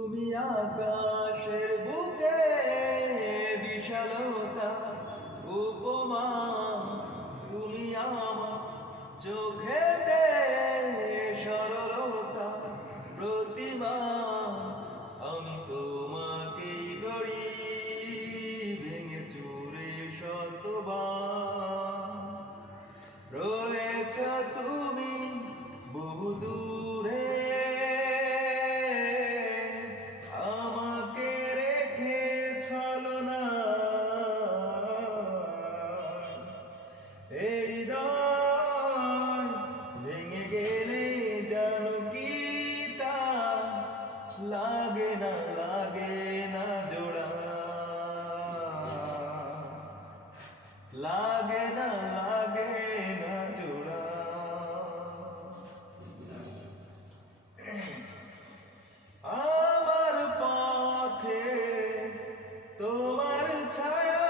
তুমি আকাশের বুকে বিশালতা উপমা, তুমি আমার চোখেতে সরলতা প্রতিমা। আমি তোমাকেই গড়ি ভেঙে চুরে শতবার। রয়েছ তুমি বহু দূরে, আমাকে রেখে ছলনা। এ হৃদয় ভেঙে গেলে জানো কি তা লাগে না জোড়া, লাগে না জোড়া। আমার পথে তোমার ছায়া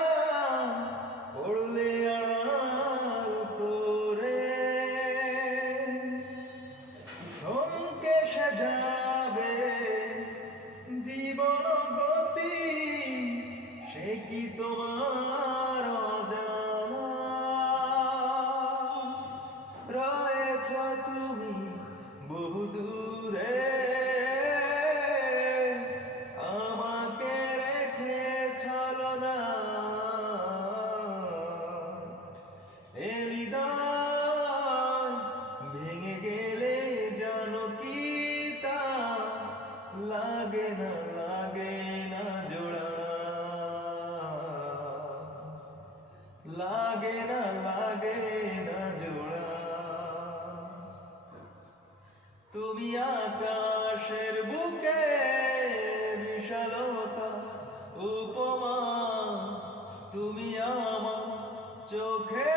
পড়লে আড়াল করে, থমকে সাজাবে জীবন গতি, সে কি তোমার অজানা? রয়েছ তুমি বহু দূরে, আমাকে রেখে ছলনা। এ হৃদয় ভেঙে গেলে জানো কি তা লাগে না জোড়া, লাগে না জোড়া। তুমি আকাশের বুকে বিশালতা উপমা, তুমি আমার চোখে